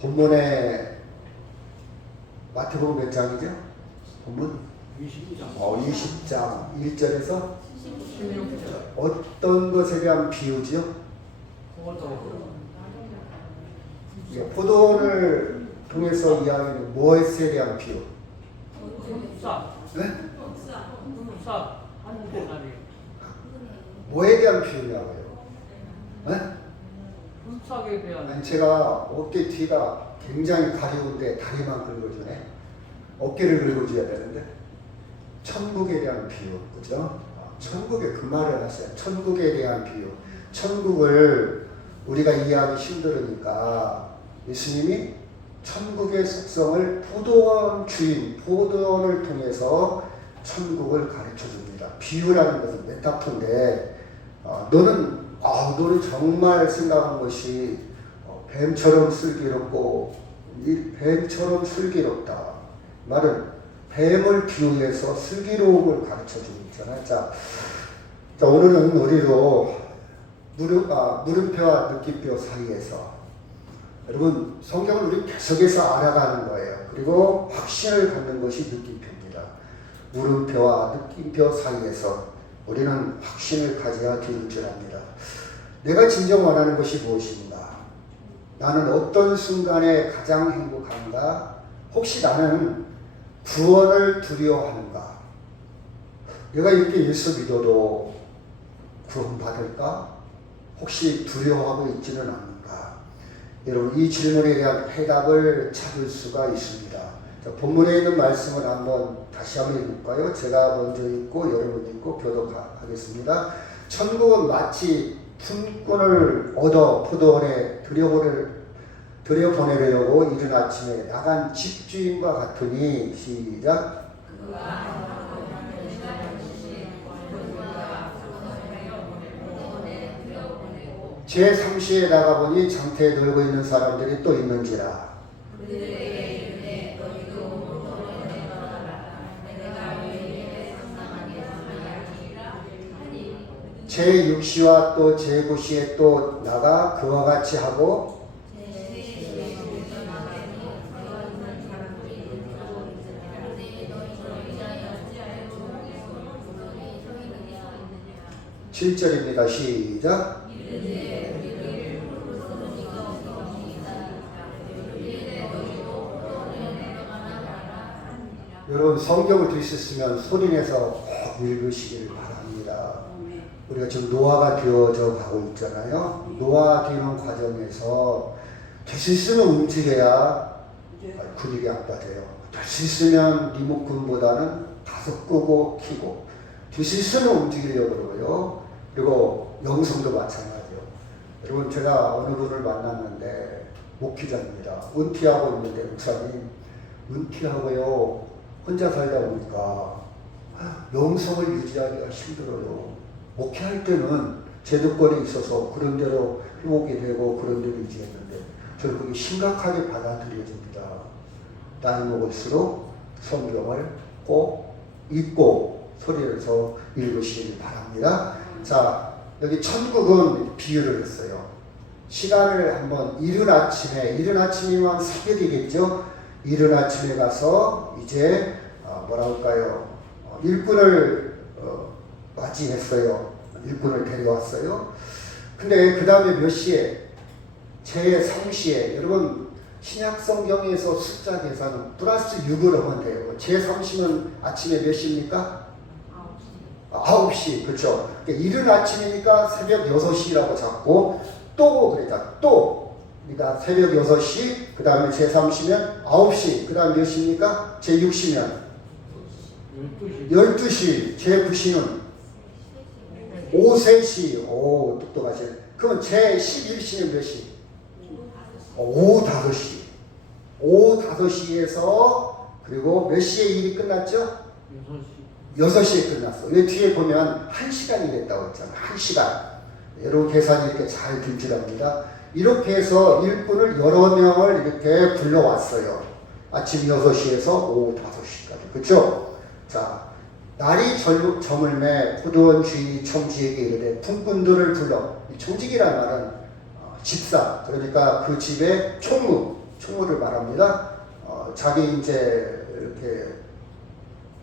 본문에 마태복음 몇 장이죠? 본문? 20장. 20장 1절에서 16절. 어떤 것에 대한 비유지요? 포도원을 통해서 이야기하는 무엇에 대한 비유? 흑사. 네? 흑사. 한 대나리. 뭐에 대한 비유냐고요? 네? 흑사에 대한. 아니, 제가 어깨 뒤가 굉장히 가려운데 다리만 긁어주네. 어깨를 긁어줘야 되는데 천국에 대한 비유, 그죠? 천국에 그 말을 하세요. 천국에 대한 비유. 천국을 우리가 이해하기 힘들으니까 예수님이 천국의 속성을 포도원 주인, 포도원을 통해서 천국을 가르쳐 줍니다. 비유라는 것은 메타포인데 너는 정말 생각한 것이 뱀처럼 슬기롭고 뱀처럼 슬기롭다. 말은 뱀을 비유해서 슬기로움을 가르쳐 주고 있잖아요. 자, 오늘은 우리도 물음표와 느낌표 사이에서 여러분 성경을 우리 계속해서 알아가는 거예요. 그리고 확신을 갖는 것이 느낌표입니다. 물음표와 느낌표 사이에서 우리는 확신을 가져야 되는 줄 압니다. 내가 진정 원하는 것이 무엇인가? 나는 어떤 순간에 가장 행복한가? 혹시 나는 구원을 두려워하는가? 내가 이렇게 예수 믿어도 구원받을까? 혹시 두려워하고 있지는 않는가? 여러분 이 질문에 대한 해답을 찾을 수가 있습니다. 자, 본문에 있는 말씀을 다시 한번 읽을까요? 제가 먼저 읽고 여러분 읽고 교독하겠습니다. 천국은 마치 품꾼을 얻어 포도원에 들여보내려고 이른 아침에 나간 집주인과 같으니 시작. 제3시에 나가보니 장터에 놀고 있는 사람들이 또 있는지라. 제6시와 또 제9시에 또 나가 그와 같이 하고 7절입니다. 시작. 여러분 성경을 들으셨으면 소리내서 꼭 읽으시기를 바랍니다. 우리가 지금 노아가 되어져 가고 있잖아요. 노아 되는 과정에서 될 수 있으면 움직여야 근육이 안 빠져요. 될 수 있으면 리모컨보다는 가서 끄고 켜고 될 수 있으면 움직이려고 그러고요. 그리고 영성도 마찬가지요. 여러분 제가 어느 분을 만났는데 목회자입니다. 은퇴하고 있는데 목사님 은퇴하고요 혼자 살다 보니까 영성을 유지하기가 힘들어요. 목회할 때는 제도권이 있어서 그런 대로 회복이 되고 그런 대로 유지했는데 저는 그게 심각하게 받아들여집니다. 나이 먹을수록 성경을 꼭 읽고 소리내서 읽으시길 바랍니다. 자, 여기 천국은 비유를 했어요. 시간을 한번 이른 아침이면 새벽이겠죠. 이른 아침에 가서 이제 일꾼을 맞이했어요. 일꾼을 데려왔어요. 근데 그 다음에 몇 시에? 제3시에 여러분 신약 성경에서 숫자 계산은 플러스 6을 하면 돼요. 제3시는 아침에 몇 시입니까? 9시. 그렇죠. 그러니까 이른 아침이니까 새벽 6시라고 잡고 그러니까 새벽 6시, 그 다음에 제3시면 9시, 그 다음 몇 시입니까? 제6시면 12시, 제9시는 오후 3시. 오, 똑똑하시네. 그럼 제11시는 몇 시? 오후 5시. 오후 5시에서 그리고 몇 시에 일이 끝났죠? 6시에 끝났어. 왜 뒤에 보면 1시간이 됐다고 했잖아. 1시간. 여러분 계산이 이렇게 잘 될 줄 압니다. 이렇게 해서 일꾼을 여러 명을 이렇게 불러왔어요. 아침 6시에서 오후 5시까지. 그렇죠? 자, 날이 저물매 포도원 주인이 청지에게 이르되 품꾼들을 불러. 이 청직이란 말은 집사, 그러니까 그 집의 총무, 총무를 말합니다. 자기 이제 이렇게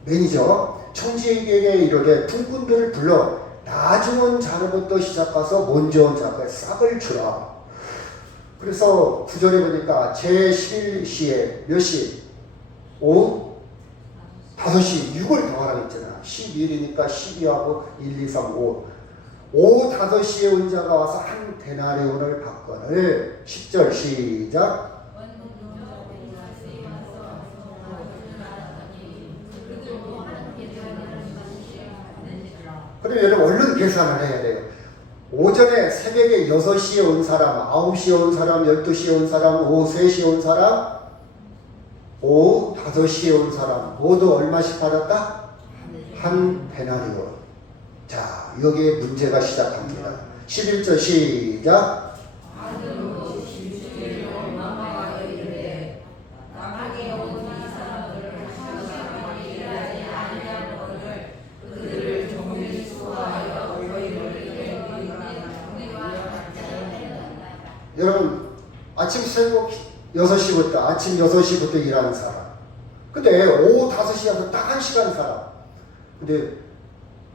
매니저 청지에게 이렇게 품꾼들을 불러 나중은 자료부터 시작해서 먼저 온 자가 싹을 주라. 그래서 구절에 보니까 제11시에 몇 시? 오후 5시 6을 더하라고 했잖아. 11이니까 12하고 1, 2, 3, 5. 오후 5시에 온 자가 와서 한 데나리온을 받거늘 10절 시작. 그러면 여러분 얼른 계산을 해야 돼요. 오전에 새벽에 6시에 온 사람, 9시에 온 사람, 12시에 온 사람, 오후 3시에 온 사람, 오후 5시에 온 사람 모두 얼마씩 받았다? 한 데나리온. 자, 여기에 문제가 시작합니다. 11절 시작. 여러분 아침 새벽 6시부터 아침 6시부터 일하는 사람, 근데 오후 5시에서 딱 1시간 사람, 근데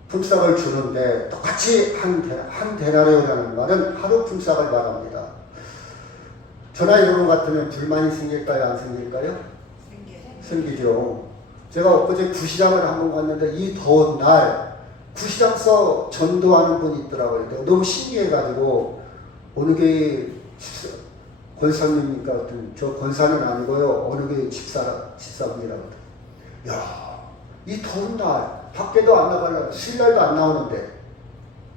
품삯을 주는데 똑같이 한 데나리온이라는 말은 하루 품삯을 말합니다. 저나 여러분 같으면 불만이 생길까요? 안 생길까요? 생기죠. 제가 엊그제 구시장을 한번 갔는데 이 더운 날 구시장서 전도하는 분이 있더라고요. 너무 신기해가지고 어느 게 권사님 같은, 저 권사는 아니고요, 어느 게 집사분이라고. 야, 이 더운 날 밖에도 안 나가려고 신날도 안 나오는데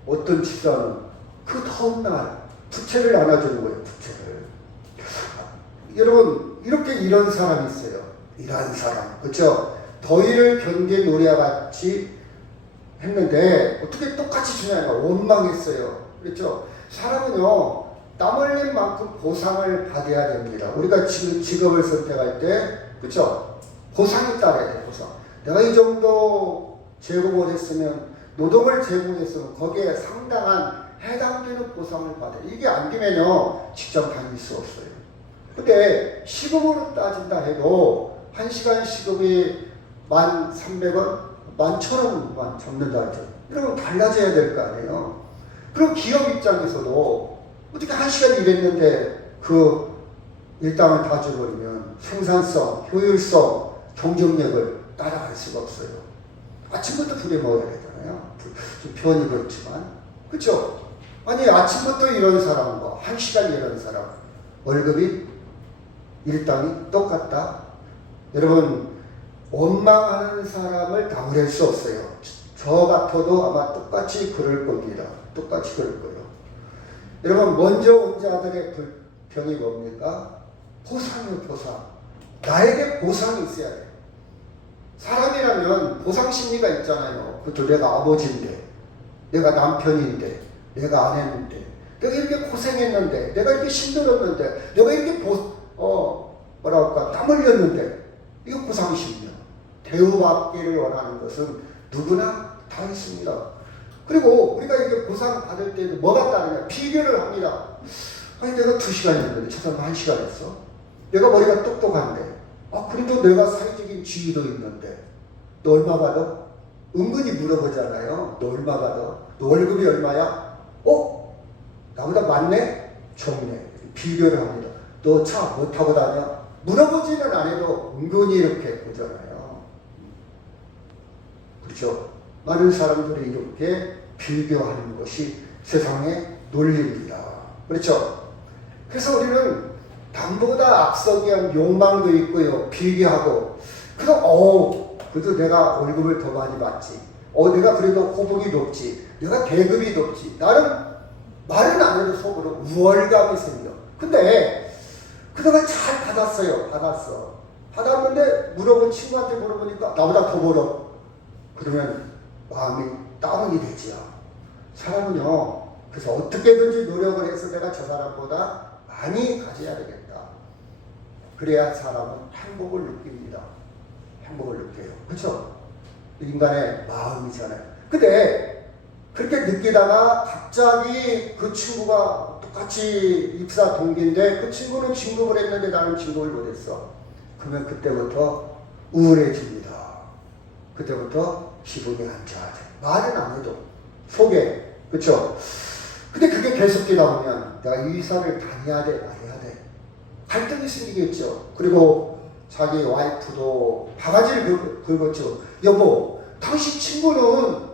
어떤 집사는 그 더운 날 부채를 안아주는 거예요. 부채를. 여러분 이렇게 이런 사람이 있어요. 이런 사람, 그렇죠? 더위를 견딘 우리와 같이 했는데 어떻게 똑같이 주냐니까 원망했어요. 그렇죠? 사람은요 땀 흘린 만큼 보상을 받아야 됩니다. 우리가 지금 직업을 선택할 때, 그렇죠? 보상이 따라야 돼요. 보상. 내가 이 정도 제공을 했으면, 노동을 제공했으면 거기에 상당한 해당되는 보상을 받아요. 이게 안 되면요 직장 다닐 수 없어요. 근데 시급으로 따진다 해도 1시간 시급이 1,300원, 11,000원만 잡는다 하죠. 이러면 달라져야 될 거 아니에요. 그럼 기업 입장에서도 어떻게 1시간 일했는데 그 일당을 다 줘버리면 생산성, 효율성, 경쟁력을 따라갈 수가 없어요. 아침부터 부려 먹어야 되잖아요. 좀 표현이 그렇지만. 그렇죠? 아니 아침부터 이런 사람과 1시간 이런 사람 월급이 일당이 똑같다? 여러분 원망하는 사람을 다그릴 수 없어요. 저 같아도 아마 똑같이 그럴 겁니다. 똑같이 그럴 거예요. 여러분 먼저 온 자들의 불평이 뭡니까? 보상이요. 보상. 나에게 보상이 있어야 돼요. 사람이라면 보상 심리가 있잖아요. 그것도 내가 아버지인데, 내가 남편인데, 내가 아내인데, 내가 이렇게 고생했는데, 내가 이렇게 힘들었는데, 내가 이렇게 땀 흘렸는데, 이거 보상 심리야. 대우받기를 원하는 것은 누구나 다 있습니다. 그리고 우리가 이렇게 보상 받을 때도 뭐가 따르냐? 비교를 합니다. 아니 내가 2시간 했는데 저 사람 1시간 했어. 내가 머리가 똑똑한데, 그래도 내가 사회적인 지위도 있는데 너 얼마 받아? 은근히 물어보잖아요. 너 얼마 받아? 너 월급이 얼마야? 나보다 많네? 적네. 비교를 합니다. 너 차 뭐 타고 다녀? 물어보지는 안 해도 은근히 이렇게 보잖아요. 그렇죠? 많은 사람들이 이렇게 비교하는 것이 세상의 논리입니다. 그렇죠? 그래서 우리는 남보다 앞서기 위한 욕망도 있고요. 비교하고. 그래도 내가 월급을 더 많이 받지. 내가 그래도 호복이 높지. 내가 계급이 높지. 나는 말은 안 해도 속으로 우월감이 생겨. 근데 그동안 잘 받았어요. 받았는데 친구한테 물어보니까 나보다 더 벌어. 그러면 마음이 다운이 되지요. 사람은요, 그래서 어떻게든지 노력을 해서 내가 저 사람보다 많이 가져야 되겠다. 그래야 사람은 행복을 느낍니다. 행복을 느껴요. 그렇죠? 인간의 마음이잖아요. 근데 그렇게 느끼다가 갑자기 그 친구가 똑같이 입사 동기인데 그 친구는 진급을 했는데 나는 진급을 못했어. 그러면 그때부터 우울해집니다. 그때부터 기분이 안 좋아져. 말은 안 해도 속에, 그쵸? 근데 그게 계속되다 보면 내가 이 회사를 다녀야 돼, 말해야 돼. 갈등이 생기겠죠. 그리고 자기 와이프도 바가지를 긁었죠. 여보, 당신 친구는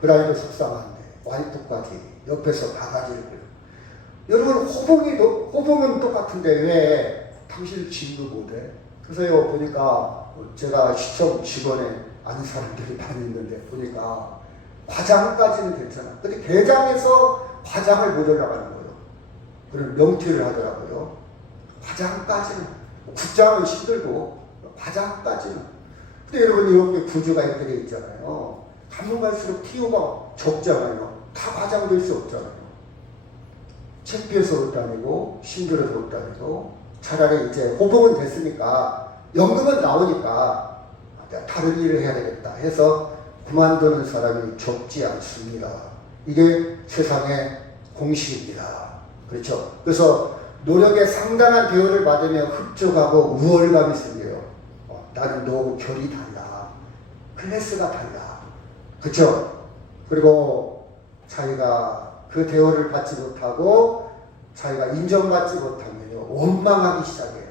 그라이도 속상한데 와이프까지 옆에서 바가지를 긁어. 여러분 호봉은 똑같은데 왜 당신을 진급 못해? 그래서요 보니까 제가 시청 직원에 아는 사람들이 많이 있는데 보니까 과장까지는 괜찮아. 근데 계장에서 과장을 못 올라가는 거예요. 그런 명퇴를 하더라고요. 과장까지는, 국장은 힘들고 과장까지는. 근데 여러분 이렇게 구조가 이렇게 있잖아요. 가면 갈수록 TO가 적잖아요. 다 과장 될 수 없잖아요. 창피해서 못 다니고 힘들어서 못 다니고 차라리 이제 호봉은 됐으니까 연금은 나오니까 다른 일을 해야 되겠다 해서 그만두는 사람이 적지 않습니다. 이게 세상의 공식입니다. 그렇죠? 그래서 노력에 상당한 대우를 받으며 흡족하고 우월감이 생겨요. 나는 너하고 결이 달라. 클래스가 달라. 그렇죠? 그리고 자기가 그 대우를 받지 못하고 자기가 인정받지 못하면요 원망하기 시작해요.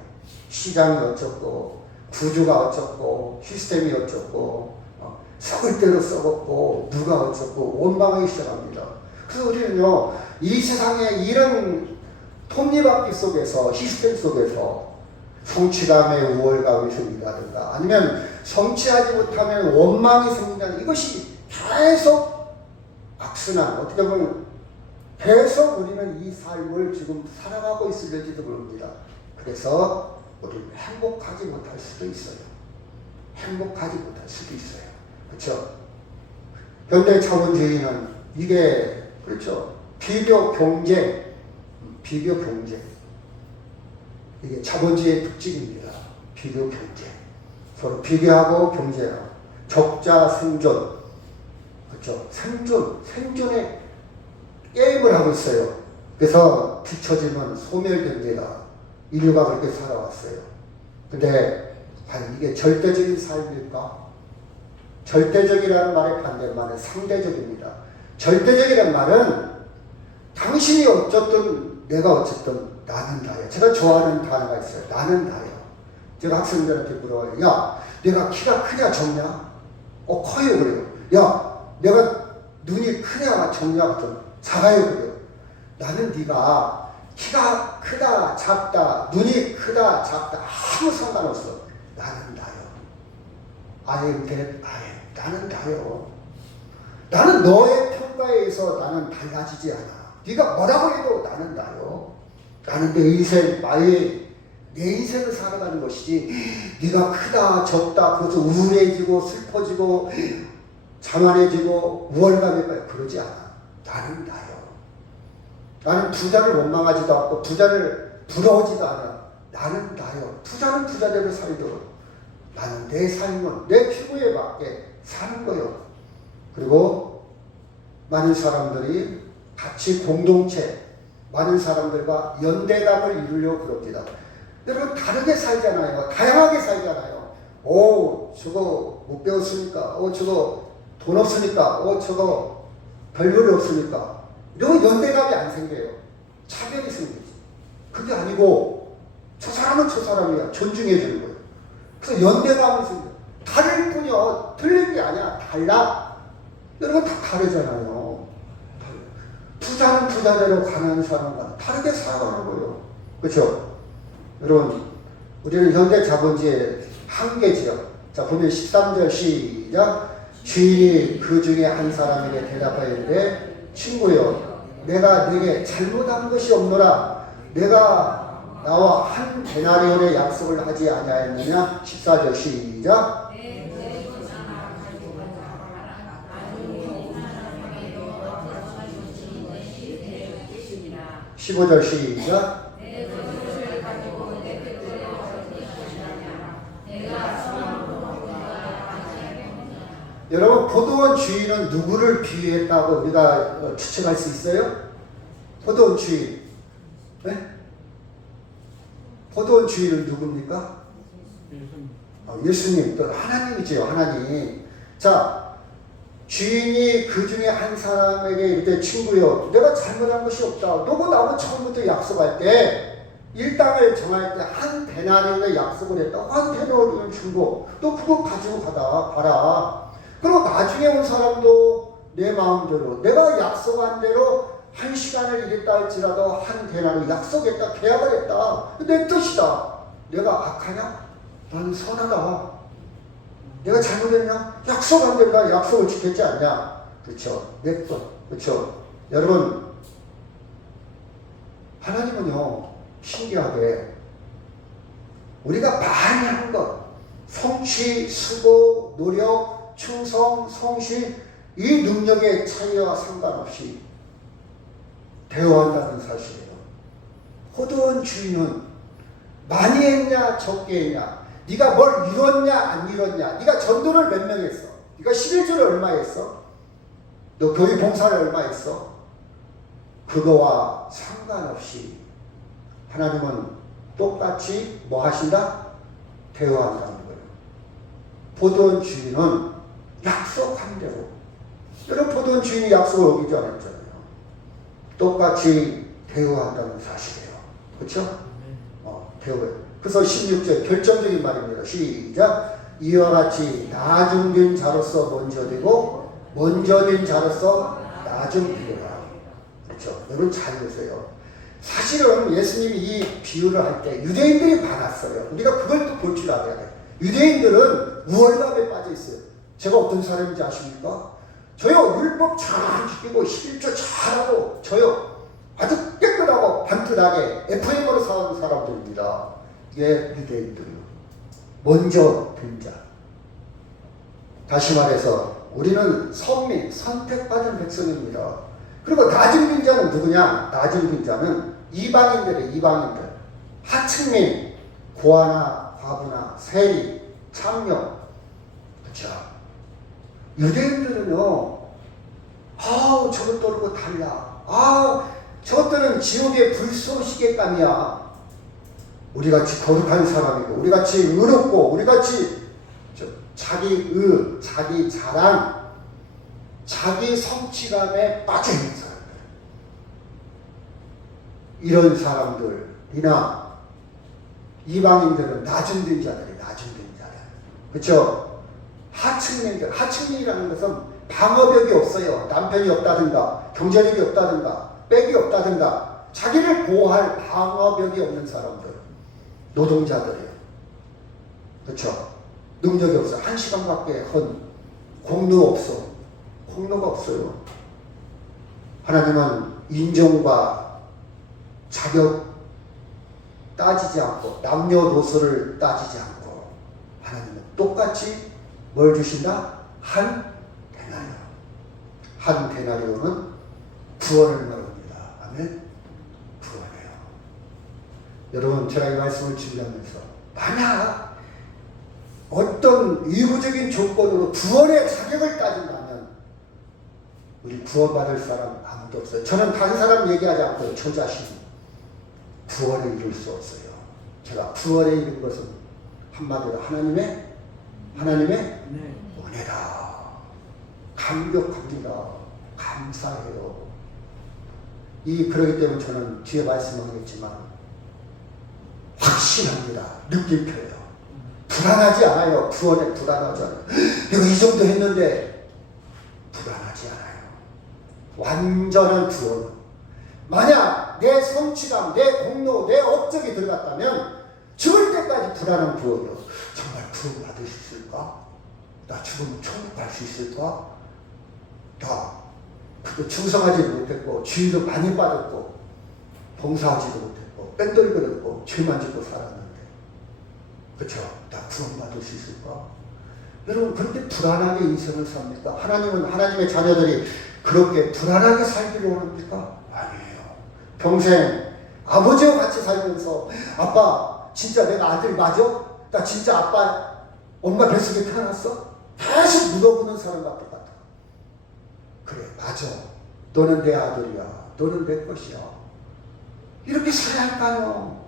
시장이 어쩌고 구조가 어쩌고 시스템이 어쩌고 썩을 대로 썩었고 누가 어쩌고 원망하기 시작합니다. 그래서 우리는요 이 세상의 이런 톱니바퀴 속에서 시스템 속에서 성취감의 우월감이 생긴다든가 아니면 성취하지 못하면 원망이 생긴다는 이것이 계속 악순환 어떻게 보면 계속 우리는 이 삶을 지금 살아가고 있을지도 모릅니다. 그래서 우리는 행복하지 못할 수도 있어요. 행복하지 못할 수도 있어요. 그렇죠? 현대 자본주의는 이게 그렇죠. 비교 경쟁 이게 자본주의의 특징입니다. 비교 경쟁 서로 비교하고 경쟁하고 적자 생존 그렇죠. 생존의 게임을 하고 있어요. 그래서 뒤처지면 소멸경제다. 인류가 그렇게 살아왔어요. 근데 과연 이게 절대적인 삶일까? 절대적이라는 말의 반대말은 상대적입니다. 절대적이라는 말은 당신이 어쨌든 내가 어쨌든 나는 나예요. 제가 좋아하는 단어가 있어요. 나는 나예요. 제가 학생들한테 물어봐요. 야, 내가 키가 크냐 적냐? 커요 그래요. 야, 내가 눈이 크냐 적냐? 작아요 그래요. 나는 네가 키가 크다 작다 눈이 크다 작다 아무 상관없어. 나는 나요. I am that I am. 나는 나요. 나는 너의 평가에 의해서 나는 달라지지 않아. 네가 뭐라고 해도 나는 나요. 나는 내 인생 내 인생을 살아가는 것이지 네가 크다 적다 그래서 우울해지고 슬퍼지고 자만해지고 우월감이 빠져 그러지 않아. 나는 나요. 나는 부자를 원망하지도 않고 부자를 부러워하지도 않아. 나는 나요. 부자는 부자대로 살도록 나는 내 삶은 내 피부에 맞게 사는 거요. 그리고 많은 사람들이 같이 공동체 많은 사람들과 연대감을 이루려고 그럽니다. 여러분 다르게 살잖아요. 다양하게 살잖아요. 오 저거 못 배웠으니까 저거 돈 없으니까 저거 별볼이 없으니까 이러면 연대감이 안 생겨요. 차별이 생기지. 그게 아니고 저 사람은 저 사람이야. 존중해 주는 거예요. 그래서 연대감이 생겨. 다를 뿐이요. 틀린 게 아니야. 달라. 여러분 다 다르잖아요. 부자는 부자대로 가난한 사람과 다르게 살아가는 거예요. 그렇죠? 여러분 우리는 현대 자본주의의 한계지요. 자 보면 13절 시작. 주인이 그 중에 한 사람에게 대답하였는데 친구여 내가 네게 잘못한 것이 없노라. 내가 나와 한 데나리온의 약속을 하지 아니하였느냐. 14절 시작. 15절 시작. 여러분 포도원 주인은 누구를 비유했다고 우리가 추측할 수 있어요? 포도원 주인. 네? 포도원 주인은 누굽니까? 예수님, 또 하나님이죠. 하나님. 자, 주인이 그 중에 한 사람에게 이렇게 친구요, 내가 잘못한 것이 없다. 너가 나하고 처음부터 약속할 때 일당을 정할 때 한 데나리온의 약속을 했다. 한 데나리온 준 거, 너 그거 가지고 가라. 그리고 나중에 온 사람도 내 마음대로 내가 약속한 대로 한 시간을 일했다 할지라도 한 데나리온 약속했다, 계약을 했다. 내 뜻이다. 내가 악하냐? 나는 선하다. 내가 잘못했냐? 약속한 대로 나 약속을 지켰지 않냐? 그렇죠. 내 것. 그렇죠. 여러분, 하나님은요, 신기하게 우리가 많이 한 것, 성취, 수고, 노력, 충성, 성실, 이 능력의 차이와 상관없이 대우한다는 사실이에요. 포도원 주인은 많이 했냐 적게 했냐, 네가 뭘 이뤘냐 안 이뤘냐, 네가 전도를 몇 명 했어, 네가 11조를 얼마 했어, 너 교회 봉사를 얼마 했어, 그거와 상관없이 하나님은 똑같이 뭐 하신다? 대우한다는 거예요. 포도원 주인은 약속한 대로, 여러분 포도원 주인이 약속을 어기지 않았잖아요. 똑같이 대우한다는 사실이에요. 그렇죠? 대우해요. 그래서 16절 결정적인 말입니다. 시작. 이와 같이 나중된 자로서 먼저 되고 먼저 된 자로서 나중 되리라. 그렇죠? 여러분 잘 보세요. 사실은 예수님이 이 비유를 할 때 유대인들이 많았어요. 우리가 그걸 또 볼 줄 알아야 돼요. 유대인들은 우월감에 빠져 있어요. 제가 어떤 사람인지 아십니까? 저요, 율법 잘 지키고 11조 잘하고 저요, 아주 깨끗하고 반듯하게 FM으로 사는 사람들입니다. 이게 유대인들이요. 먼저 된 자. 다시 말해서 우리는 선민, 선택받은 백성입니다. 그리고 낮은 빈자는 누구냐? 낮은 빈자는 이방인들의 이방인들. 하층민, 고아나 과부나 세리, 참녀. 그렇죠? 유대인들은요, 저것도 그러고 달라. 저것들은 지옥의 불쏘시개감이야. 우리같이 거룩한 사람이고, 우리같이 의롭고, 우리같이 자기 자기 자랑, 자기 성취감에 빠져있는 사람들. 이런 사람들이나 이방인들은 낮은 된 자들이 낮은 된 자들. 그렇죠? 하층민들, 하층민이라는 것은 방어력이 없어요. 남편이 없다든가, 경제력이 없다든가, 백이 없다든가, 자기를 보호할 방어력이 없는 사람들, 노동자들이에요. 그렇죠? 능력이 없어. 1시간밖에 공로 없어. 공로가 없어요. 하나님은 인정과 자격 따지지 않고, 남녀노소를 따지지 않고, 하나님은 똑같이 뭘 주신다? 한 데나리온. 한 데나리온은 구원을 말합니다. 아멘? 구원해요. 여러분, 제가 이 말씀을 준비하면서 만약 어떤 의구적인 조건으로 구원의 자격을 따진다면 우리 구원받을 사람 아무도 없어요. 저는 다른 사람 얘기하지 않고요. 저 자신 구원을 이룰 수 없어요. 제가 구원에 이른 것은 한마디로 하나님의 은혜다. 감격합니다. 감사해요. 그러기 때문에 저는 뒤에 말씀하겠지만 확신합니다. 느낌표예요. 불안하지 않아요. 구원에 불안하지 않아요. 내가 이 정도 했는데 불안하지 않아요. 완전한 구원. 만약 내 성취감, 내 공로, 내 업적이 들어갔다면 죽을 때까지 불안한 구원이요. 정말 구원 받을 수 있을까? 나 죽으면 천국 갈 수 있을까? 나 그거 충성하지 못했고, 주의도 많이 받았고, 봉사하지도 못했고, 뺀돌거렸고, 죄만 짓고 살았는데, 그렇죠? 나 구원 받을 수 있을까? 여러분, 그렇게 불안하게 인생을 삽니까? 하나님은 하나님의 자녀들이 그렇게 불안하게 살기를 원합니까? 아니에요. 평생 아버지와 같이 살면서, 아빠 진짜 내가 아들 맞아? 나 진짜 아빠 엄마 뱃속에 태어났어? 계속 묻어보는 사람과 똑같아. 그래, 맞아. 너는 내 아들이야. 너는 내 것이야. 이렇게 살아야 할까요?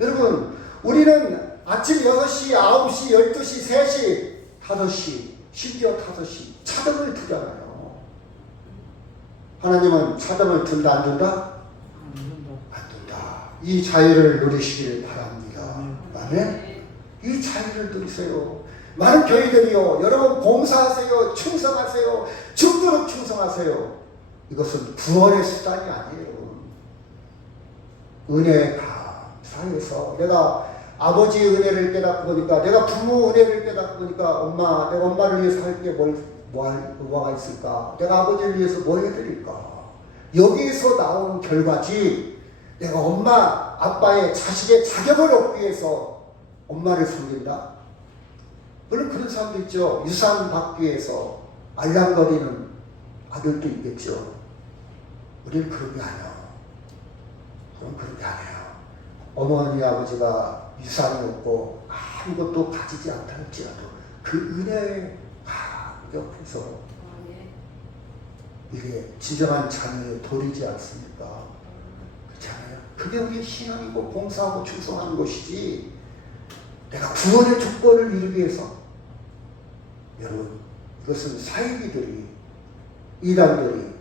여러분, 우리는 아침 6시, 9시, 12시, 3시, 5시, 심지어 5시 차등을 두잖아요. 하나님은 차등을 둔다, 안 둔다? 안 둔다. 이 자유를 누리시길 바랍니다. 아멘? 이 자유를 누리세요. 많은 교회들이요, 여러분 봉사하세요, 충성하세요, 죽도록 충성하세요. 이것은 구원의 수단이 아니에요. 은혜의 감사해서 내가 아버지의 은혜를 깨닫고 보니까, 내가 부모 은혜를 깨닫고 보니까, 엄마, 내가 엄마를 위해서 할 게 뭐가 있을까? 내가 아버지를 위해서 뭘 해드릴까? 여기에서 나오는 결과지, 내가 엄마, 아빠의 자식의 자격을 얻기 위해서 엄마를 섬긴다? 물론 그런 사람도 있죠. 유산 받기 위해서 알랑거리는 아들도 있겠죠. 우리는 그런 게 아니야. 그럼 그런 게 아니에요. 어머니 아버지가 유산이 없고 아무것도 가지지 않다 할지라도 그 은혜의 옆에서 이게 진정한 자녀의 도리지 않습니까? 그렇잖아요. 그게 우리 신앙이고 봉사하고 충성하는 것이지, 내가 구원의 조건을 이루기 위해서. 여러분, 이것은 사이비들이, 이단들이,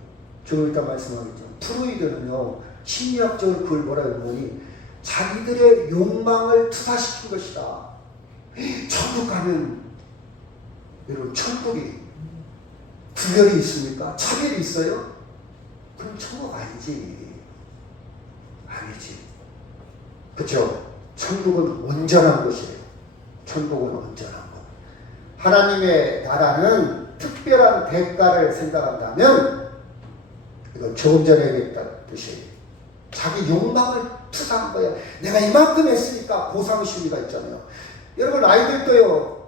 좀 이따 말씀하겠죠. 프로이드는요, 심리학적으로 그걸 뭐라 그러니, 자기들의 욕망을 투사시킨 것이다. 천국 가면, 여러분, 천국이 구별이 있습니까? 차별이 있어요? 그럼 천국 아니지. 아니지. 그렇죠? 천국은 온전한 곳이에요. 천국은 온전한 곳. 하나님의 나라는 특별한 대가를 생각한다면, 이건 조금 전에 얘기했던 뜻이에요. 자기 욕망을 투사한 거예요. 내가 이만큼 했으니까 보상심리가 있잖아요. 여러분, 아이들도요,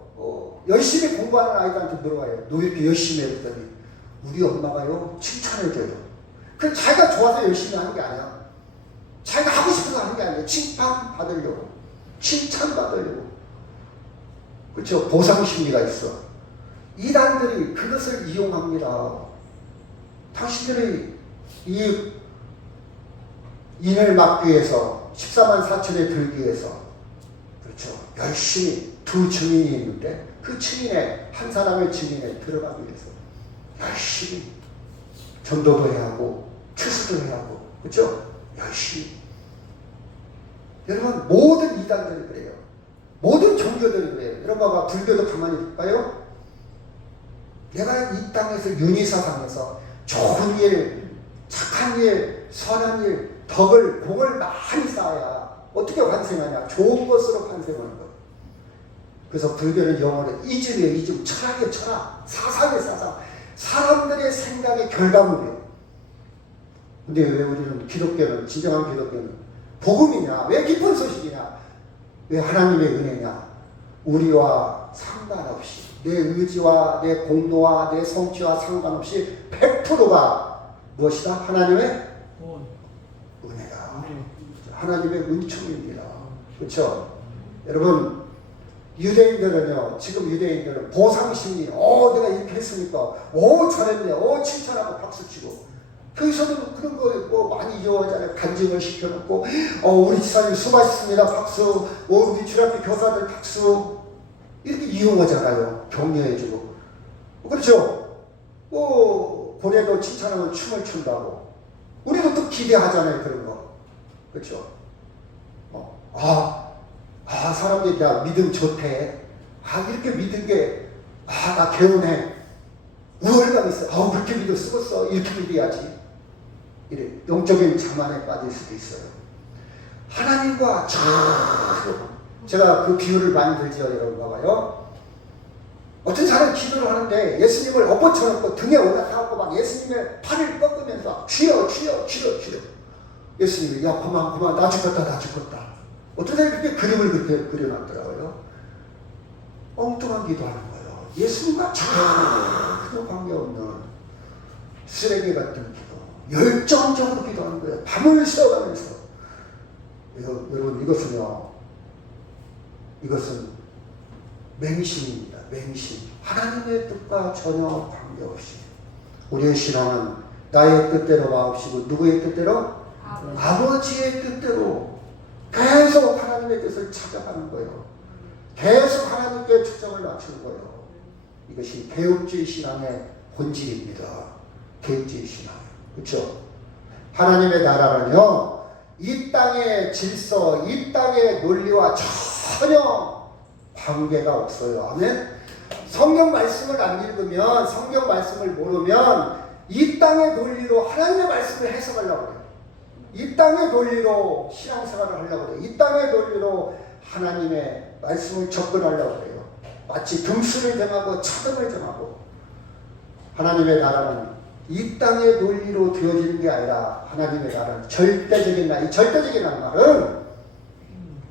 열심히 공부하는 아이들한테 물어봐요. 너 이렇게 열심히 했더니 우리 엄마가요, 칭찬해줘요. 그럼 자기가 좋아서 열심히 하는 게 아니야. 자기가 하고 싶어서 하는 게 아니에요. 칭찬받으려고, 칭찬받으려고. 그렇죠? 보상심리가 있어. 이단들이 그것을 이용합니다. 당신들이 이 인을 막기 위해서, 14만 4천에 들기 위해서, 그렇죠, 열심히 두 증인이 있는데 그 증인에, 한 사람의 증인에 들어가기 위해서 열심히 전도도 해야 하고 추수도 해야 하고, 그렇죠? 열심히. 여러분, 모든 이단들이 그래요. 모든 종교들이 그래요. 여러분 봐봐, 불교도 가만히 볼까요? 내가 이 땅에서 윤희사상에서 좋은 일, 착한 일, 선한 일, 덕을, 공을 많이 쌓아야 어떻게 환생하냐? 좋은 것으로 환생하는 것. 그래서 불교는 영어로 이즘이에요. 이즘. 철학이에요. 철학. 사상이에요. 사상. 사람들의 생각의 결과물이에요. 근데 왜 우리는 기독교는, 진정한 기독교는 복음이냐? 왜 기쁜 소식이냐? 왜 하나님의 은혜냐? 우리와 상관없이, 내 의지와 내 공로와 내 성취와 상관없이 100%가 무엇이다? 하나님의 은혜다. 하나님의 은총입니다. 그렇죠? 여러분, 유대인들은요, 지금 유대인들은 보상심리, 내가 이렇게 했으니까, 잘했네, 칭찬하고 박수치고, 교회에서도 그런 거 많이 이용하잖아요. 간증을 시켜놓고, 우리 지사님 수고하셨습니다, 박수, 우리 주일학교 교사들 박수, 이렇게 이용하잖아요. 격려해주고. 그렇죠? 고래도 칭찬하면 춤을 춘다고. 우리도 또 기대하잖아요, 그런 거. 그렇죠? 사람들이 나 믿음 좋대. 이렇게 믿은 게, 나 개운해. 우월감 있어. 그렇게 믿어 쓰겠어. 이렇게 믿어야지. 이래. 영적인 자만에 빠질 수도 있어요. 하나님과 제가 그 비유를 많이 들지요, 여러분 봐봐요. 어떤 사람이 기도를 하는데 예수님을 엎어쳐놓고 등에 올라타고 막 예수님의 팔을 꺾으면서 주여. 예수님이, 야, 그만, 나 죽었다. 어떤 사람이 그렇게 그림을 그렇게 그려놨더라고요. 엉뚱한 기도하는 거예요. 예수님과 전혀 관계없는 쓰레기 같은 기도. 열정적으로 기도하는 거예요. 밤을 새워가면서. 여러분, 이것은 맹신입니다. 맹신, 하나님의 뜻과 전혀 관계없이 우리의 신앙은 나의 뜻대로 마옵시고 누구의 뜻대로? 아버지의 뜻대로 계속 하나님의 뜻을 찾아가는 거예요. 계속 하나님께 초점을 맞추는 거예요. 이것이 개혁주의 신앙의 본질입니다. 개혁주의 신앙. 그렇죠? 하나님의 나라는요, 이 땅의 질서, 이 땅의 논리와 전혀 관계가 없어요. 아멘? 성경 말씀을 안 읽으면, 성경 말씀을 모르면 이 땅의 논리로 하나님의 말씀을 해석하려고 해요. 이 땅의 논리로 신앙생활을 하려고 해요. 이 땅의 논리로 하나님의 말씀을 접근하려고 해요. 마치 등수를 정하고 차등을 정하고. 하나님의 나라는 이 땅의 논리로 되어지는 게 아니라 하나님의 나라는 절대적인 나라. 이 절대적이라는 말은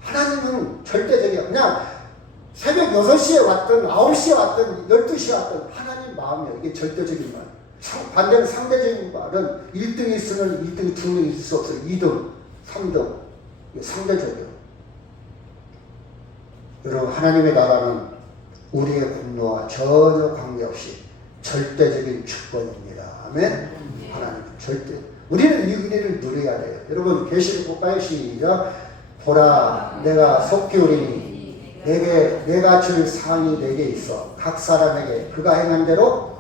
하나님은 절대적이야. 그냥 새벽 6시에 왔든 9시에 왔든 12시에 왔든 하나님 마음이야. 이게 절대적인 말. 반대로 상대적인 말은 1등이 있으면 2등, 2등이 있을 수 없어요. 2등, 3등. 이게 상대적이에요. 여러분, 하나님의 나라는 우리의 공로와 전혀 관계없이 절대적인 주권입니다. 아멘? 하나님 절대. 우리는 이 은혜를 누려야 돼요. 여러분, 계시록 볼까요? 시작. 보라, 내가 속히 오리니 내가 줄 상이 내게 있어. 각 사람에게 그가 행한 대로.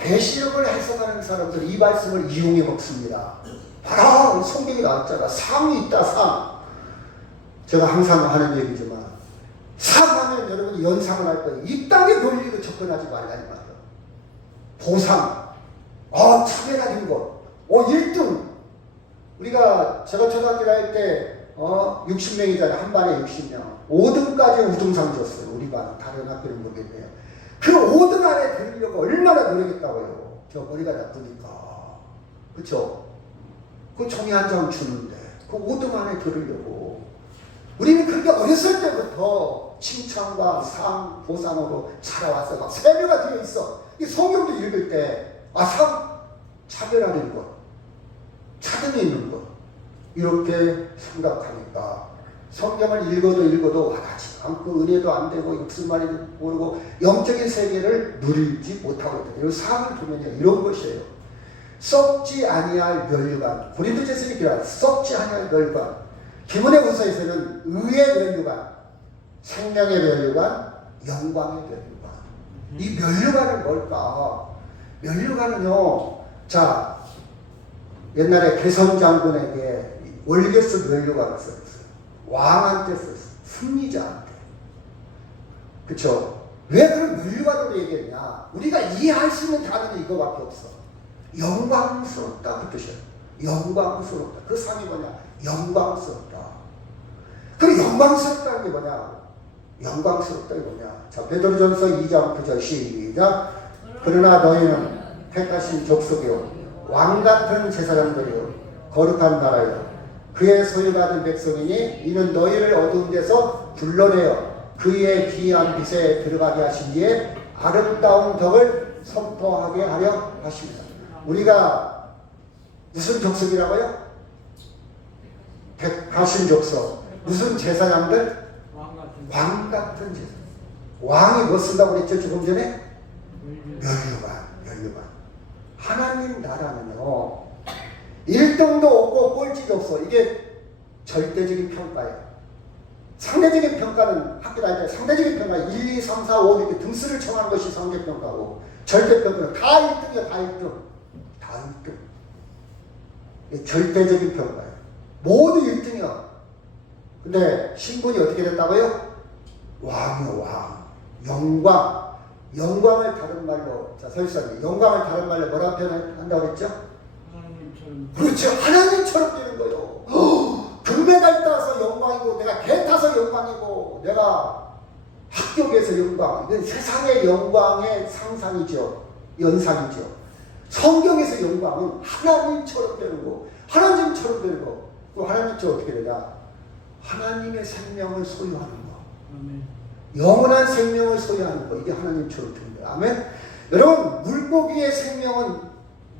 계시록을 해석하는 사람들 이 말씀을 이용해 먹습니다. 봐라, 성경이 나왔잖아. 상이 있다, 상. 제가 항상 하는 얘기지만 상하면 여러분이 연상을 할 거예요. 이 땅의 논리로 접근하지 말라는 말이에요. 보상, 차별화된 것, 1등. 제가 초등학교 다닐 때 60명이잖아요. 한 반에 60명. 5등까지 우등상 줬어요. 우리 반. 다른 학교는 모르겠네요. 그 5등 안에 들으려고 얼마나 노력했다고요. 저 머리가 나쁘니까. 그쵸? 그 종이 한 장 주는데 그 5등 안에 들으려고. 우리는 그렇게 어렸을 때부터 칭찬과 상, 보상으로 자라왔어. 막 세뇌가 되어 있어. 이 성경도 읽을 때 상, 차별화된 것, 차등이 있는 것 이렇게 생각하니까 성경을 읽어도 와닿지 않고 은혜도 안 되고 무슨 말인지 모르고 영적인 세계를 누리지 못하고 있다. 이 상을 보면요, 이런 것이에요. 썩지 아니할 멸류관. 고린도전서에 기록한 썩지 아니할 멸류관. 디모데후서에서는 의의 멸류관, 생명의 멸류관, 영광의 멸류관. 이 멸류관은 뭘까? 멸류관은요, 자, 옛날에 개선 장군에게 월계수 멸류관을 썼어요. 왕한테 썼어요. 승리자한테. 그쵸? 왜 그런 멸류관으로 얘기했냐? 우리가 이해할 수 있는 단어는 이거밖에 없어. 영광스럽다. 그 뜻이에요. 영광스럽다. 그 상이 뭐냐? 영광스럽다. 그 영광스럽다는 게 뭐냐? 영광스럽다는 게 뭐냐? 자, 베드로전서 2장 9절 시작. 그러나 너희는 택하신 족속이요 왕같은 제사장들이요 거룩한 나라요 그의 소유받은 백성이니 이는 너희를 어두운 데서 불러내어 그의 귀한 빛에 들어가게 하신 뒤에 아름다운 덕을 선포하게 하려 하십니다. 우리가 무슨 족속이라고요? 택하신 족속. 무슨 제사장들? 왕같은 제사장. 왕이 뭐 쓴다고 그랬죠? 조금 전에? 멸류관. 하나님 나라는요 1등도 없고 꼴찌도 없어. 이게 절대적인 평가예요. 상대적인 평가는 학교 다닐 때 상대적인 평가 1, 2, 3, 4, 5 이렇게 등수를 청하는 것이 상대평가고 절대평가는 다 1등이야. 다 1등. 이게 절대적인 평가예요. 모두 1등이야. 근데 신분이 어떻게 됐다고요? 왕이요, 왕. 영광을 다른 말로, 자, 설사님, 영광을 다른 말로 뭐라 표현한다고 했죠? 하나님처럼. 그렇죠. 하나님처럼 되는 거예요. 금메달 따서 영광이고, 내가 개 타서 영광이고, 내가 합격해서 영광. 이건 세상의 영광의 상상이죠. 연상이죠. 성경에서 영광은 하나님처럼 되는 거. 하나님처럼 되는 거. 그 하나님처럼 어떻게 되냐? 하나님의 생명을 소유하는 거. 영원한 생명을 소유하는 거. 이게 하나님처럼 되는 거예요. 아멘? 여러분, 물고기의 생명은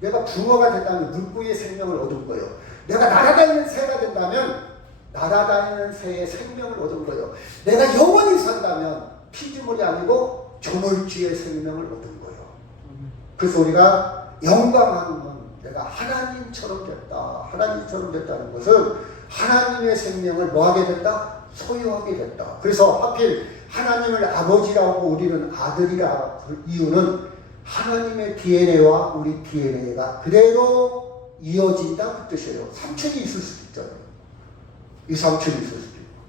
내가 붕어가 됐다면 물고기의 생명을 얻은 거예요. 내가 날아다니는 새가 된다면 날아다니는 새의 생명을 얻은 거예요. 내가 영원히 산다면 피조물이 아니고 조물주의 생명을 얻은 거예요. 그래서 우리가 영광하는 건 내가 하나님처럼 됐다. 하나님처럼 됐다는 것은 하나님의 생명을 뭐하게 됐다? 소유하게 됐다. 그래서 하필 하나님을 아버지라고 우리는 아들이라 그 이유는 하나님의 DNA와 우리 DNA가 그대로 이어진다 그 뜻이에요. 삼촌이 있을 수도 있잖아요. 이 삼촌이 있을 수도 있고.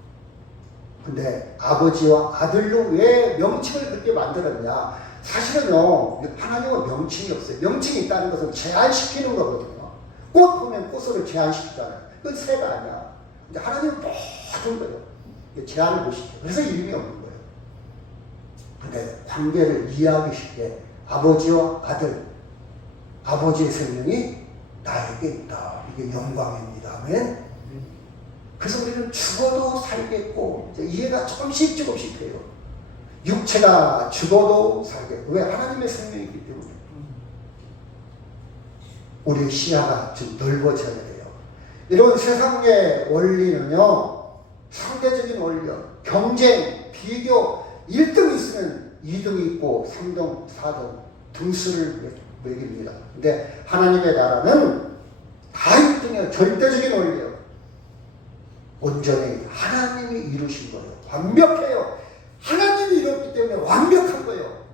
근데 아버지와 아들로 왜 명칭을 그렇게 만들었냐? 사실은요, 하나님은 명칭이 없어요. 명칭이 있다는 것은 제한시키는 거거든요. 꽃 보면 꽃으로 제한시키잖아요. 그건 새가 아니야. 근데 하나님은 모든 거예요. 제한을 못 시켜요. 그래서 이름이 없는 거예요. 근데 관계를 이해하기 쉽게 아버지와 아들, 아버지의 생명이 나에게 있다. 이게 영광입니다. 아멘. 그래서 우리는 죽어도 살겠고, 이제 이해가 조금씩 돼요. 육체가 죽어도 살겠고, 왜? 하나님의 생명이기 때문에. 우리의 시야가 좀 넓어져야 돼요. 이런 세상의 원리는요, 상대적인 원리요, 경쟁, 비교, 1등 있으면 2등이 있고 3등, 4등 등수를 매깁니다. 근데 하나님의 나라는 다 1등이에요. 절대적인 원리예요. 온전히 하나님이 이루신 거예요. 완벽해요. 하나님이 이뤘기 때문에 완벽한 거예요.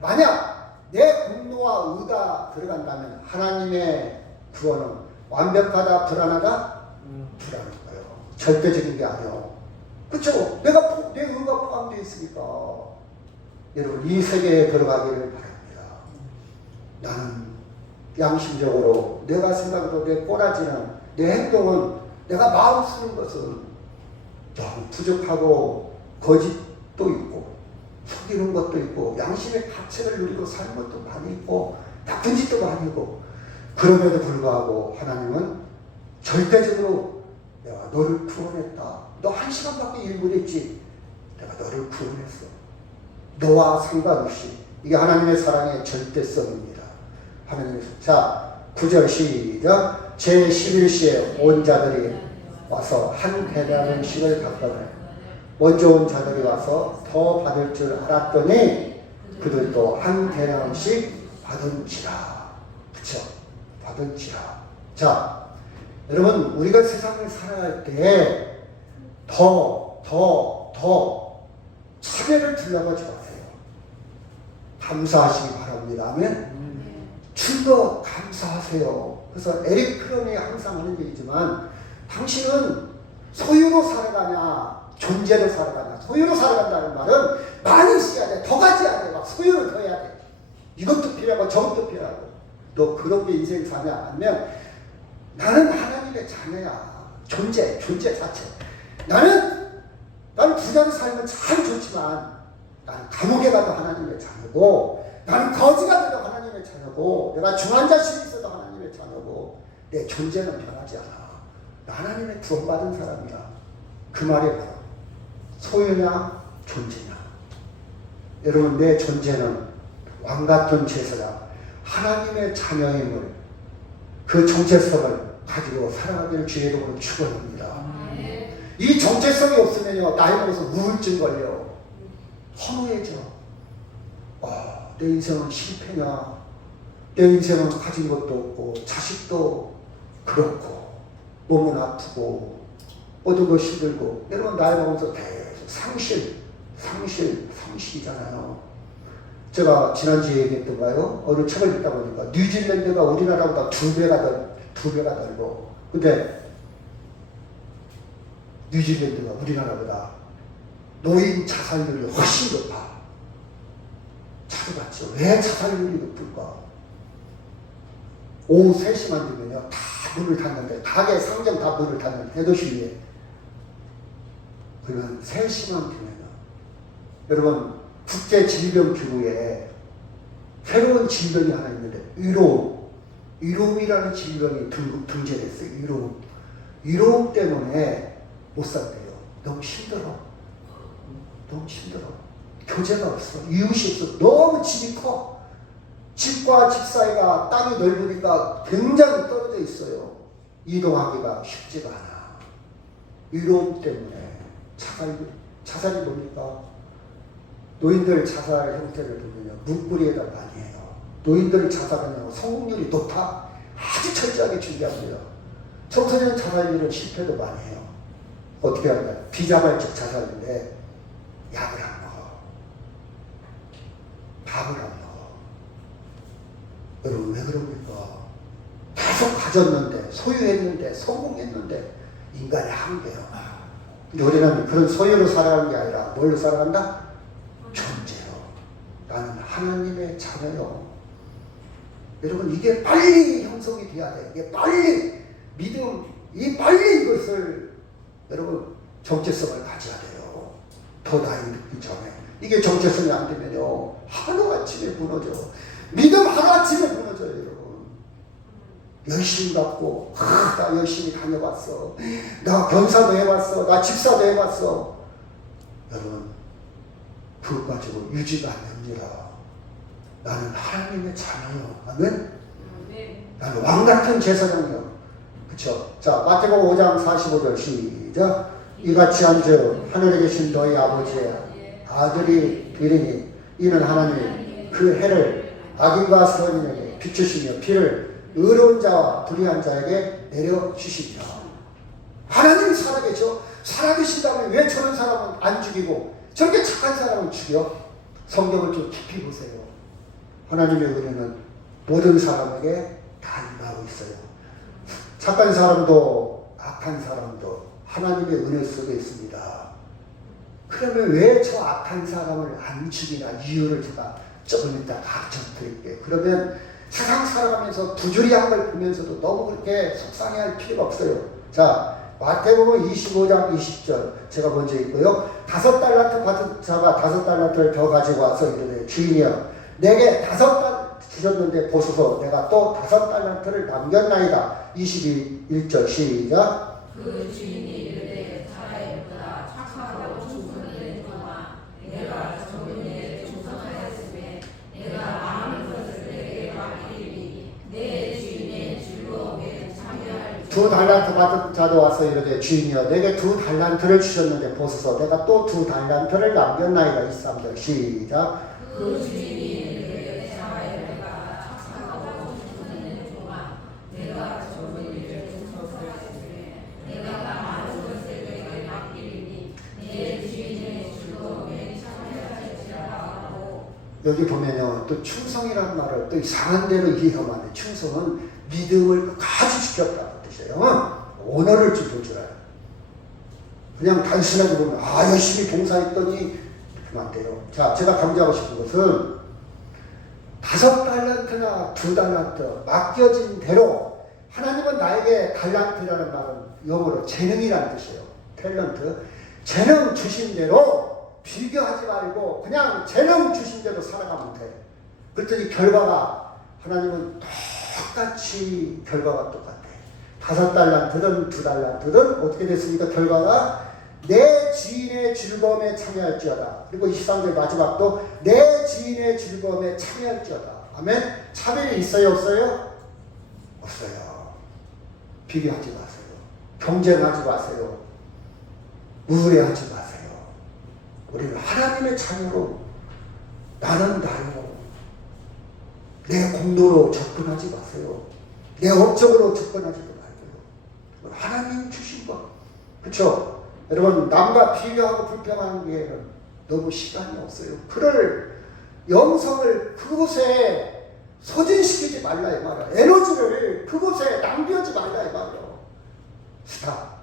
만약 내 분노와 의가 들어간다면 하나님의 구원은 완벽하다, 불안하다? 불안한 거예요. 절대적인 게 아니에요. 그렇죠? 내 의가 포함되어 있으니까. 여러분, 이 세계에 들어가기를 바랍니다. 나는 양심적으로 내가 생각해도 내 꼬라지는 내 행동은 내가 마음 쓰는 것은 너무 부족하고 거짓도 있고 속이는 것도 있고 양심의 가책을 누리고 사는 것도 많이 있고 나쁜 짓도 많이 있고, 그럼에도 불구하고 하나님은 절대적으로 내가 너를 구원했다. 너 1시간밖에 일 못했지. 내가 너를 구원했어. 너와 상관없이. 이게 하나님의 사랑의 절대성입니다. 하나님의. 자, 9절 시작. 제11시에 온 자들이 와서 한 대나무씩을 갖거늘 먼저 온 자들이 와서 더 받을 줄 알았더니 그들도 한 대나무씩 받은지라. 그쵸? 받은지라. 자, 여러분, 우리가 세상을 살아갈 때 더 차별을 둘러가지 마세요. 감사하시기 바랍니다. 아멘. 준 거 감사하세요. 그래서 에릭 크롬이 항상 하는 얘기지만, 당신은 소유로 살아가냐 존재로 살아가냐. 소유로 살아간다는 말은 많이 써야 돼. 더 가져야 돼. 막 소유를 더 해야 돼. 이것도 필요하고 저것도 필요하고. 너 그렇게 인생 사냐? 아니면 나는 하나님의 자녀야. 존재 자체. 나는 부자로 살면 참 좋지만 나는 감옥에 가도 하나님의 자녀고, 나는 거지가 돼도 하나님의 자녀고, 내가 중환자실에 있어도 하나님의 자녀고, 내 존재는 변하지 않아. 나 하나님의 구원받은 사람이야. 그 말이 바로 소유냐 존재냐. 여러분, 내 존재는 왕같은 제사장, 하나님의 자녀임을, 그 정체성을 가지고 살아가기를 주의 이름으로 축원합니다. 이 정체성이 없으면요, 나이 먹어서 우울증 걸려. 허무해져. 내 인생은 실패냐. 내 인생은 가진 것도 없고 자식도 그렇고 몸은 아프고 모든 것이 힘들고. 여러분, 나이 먹으면서 계속 상실이잖아요. 제가 지난주에 얘기했던가요? 어느 책을 읽다 보니까 뉴질랜드가 우리나라보다 두 배가 넓고, 근데 뉴질랜드가 우리나라보다 노인 자살률이 훨씬 높아. 찾아봤죠. 왜 자살률이 높을까? 오후 3시만 되면요, 다 문을 닫는데, 가게, 상점 다 문을 닫는데, 대도시 위에. 그러면 3시만 되면요, 여러분, 국제질병기구에 새로운 질병이 하나 있는데, 위로움이라는 질병이 등재됐어요. 위로움 때문에 못 산대요. 너무 힘들어. 교제가 없어. 이웃이 없어. 너무 집이 커. 집과 집 사이가 땅이 넓으니까 굉장히 떨어져 있어요. 이동하기가 쉽지가 않아. 위로움 때문에 자살이 뭡니까? 노인들 자살 형태를 보면요, 문고리에다 많이 해요. 노인들 자살하는 성공률이 높아 아주 철저하게 준비합니다. 청소년 자살률은 실패도 많이 해요. 어떻게 하냐? 비자발적 자살인데 약을 안 먹어. 밥을 안 먹어. 여러분 왜 그럽니까? 계속 가졌는데, 소유했는데, 성공했는데 인간의 한계요. 근데 우리는 그런 소유로 살아가는 게 아니라 뭘로 살아간다? 존재로. 나는 하나님의 자녀요. 여러분 이게 빨리 형성이 돼야 돼. 이게 빨리 믿음이 빨리 이것을 여러분 정체성을 가져야 돼요. 더 나이 듣기 전에. 이게 정체성이 안 되면요 하루아침에 무너져. 믿음 하루아침에 무너져요. 여러분 열심히 갖고 나 열심히 다녀봤어. 나 변사도 해봤어. 나 집사도 해봤어. 여러분 그것 가지고 유지가 안 됩니다. 나는 하나님의 자녀요. 아멘? 나는 왕같은 제사장이요. 그쵸? 자, 마태복음 5장 45절 시작. 이같이 한즉 하늘에 계신 너희 아버지의 아들이 되리니 이는 하나님이 그 해를 악인과 선인에게 비추시며 피를 의로운 자와 불의한 자에게 내려주십니다. 하나님이 살아계셔. 살아계신다면 왜 저런 사람은 안 죽이고 저렇게 착한 사람은 죽여? 성경을 좀 깊이 보세요. 하나님의 은혜는 모든 사람에게 다 임하고 있어요. 착한 사람도 악한 사람도 하나님의 은혜 속에 있습니다. 그러면 왜 저 악한 사람을 안 죽이나 이유를 제가 조금 이따 가르쳐 드릴게요. 그러면 세상 살아가면서 부조리한 걸 보면서도 너무 그렇게 속상해할 필요가 없어요. 자, 마태복음 25장 20절 제가 먼저 읽고요. 5달란트 받은 자가 5달란트를 더 가지고 와서 이르되 주인이여 내게 5달란트 주셨는데 보소서 내가 또 5달란트를 남겼나이다. 21절 시작. 그 주인이 이르되 자라이보다 착하고 충성된 자마 내가 적은 일에 충성하였으며 내가 많은 것을 내게 맡기리니 내 주인의 즐거움에 참여할 2달란트 받은 자도 와서 이르되 주인이여 내게 2달란트를 주셨는데 보소서 내가 또 2달란트를 남겼나이다. 23절 시작. 그 주인이 이르되 자라이보다 착하고 충성된 자마 내가 적은 일에 충성하였으며 내가 많은 것을 내게 맡기리니 내 주인의 즐거움에 참여할지어다 하고. 여기 보면요 또 충성이라는 말을 또 이상한 대로 이해하면 안 돼. 충성은 믿음을 끝까지 지켰다는 뜻이에요. 언어를 좀 볼 줄 알아요. 그냥 단순하게 보면 열심히 봉사했더니 그만 돼요. 자, 제가 강조하고 싶은 것은 5달란트나 2달란트 맡겨진 대로 하나님은 나에게 달란트라는 말은 영어로 재능이라는 뜻이에요. 탤런트. 재능 주신 대로 비교하지 말고 그냥 재능 주신 대로 살아가면 돼. 그랬더니 결과가 하나님은 똑같이 결과가 똑같아. 5달란트든 2달란트든 어떻게 됐습니까? 결과가 내 주인의 즐거움에 참여할지어다. 그리고 23절 마지막도 내 주인의 즐거움에 참여할지어다. 아멘? 차별이 있어요? 없어요? 없어요. 비교하지 마세요. 경쟁하지 마세요. 우울해하지 마세요. 우리는 하나님의 자녀로 나는 나로 내 공로로 접근하지 마세요. 내 업적으로 접근하지도 말고요. 하나님 주신 것. 그렇죠? 여러분 남과 비교하고 불평하는 게는 너무 시간이 없어요. 그럴 영성을 그곳에 소진시키지 말라 이 말이야. 에너지를 그곳에 낭비하지 말라 이 말이야. 스탑.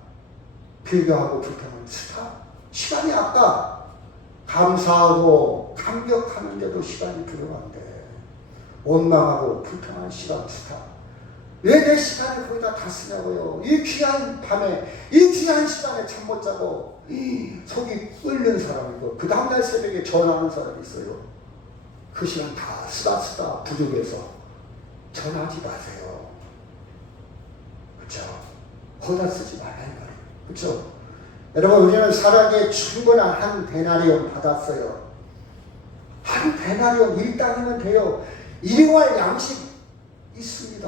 비교하고 불평하는 스탑. 시간이 아까 감사하고 감격하는데도 시간이 필요한데 원망하고 불평하는 시간 스탑. 왜 내 시간을 거기다 다 쓰냐고요. 이 귀한 밤에 이 귀한 시간에 잠 못 자고 속이 끓는 사람이고 그 다음날 새벽에 전화하는 사람이 있어요. 그 시간 다 쓰다 부족해서 전화하지 마세요. 그렇죠? 거기다 쓰지 말라는 거예요. 그렇죠? 여러분 우리는 살아기에 충분한 한 데나리온 받았어요. 한 데나리온 일당이면 돼요. 일용할 양식 있습니다.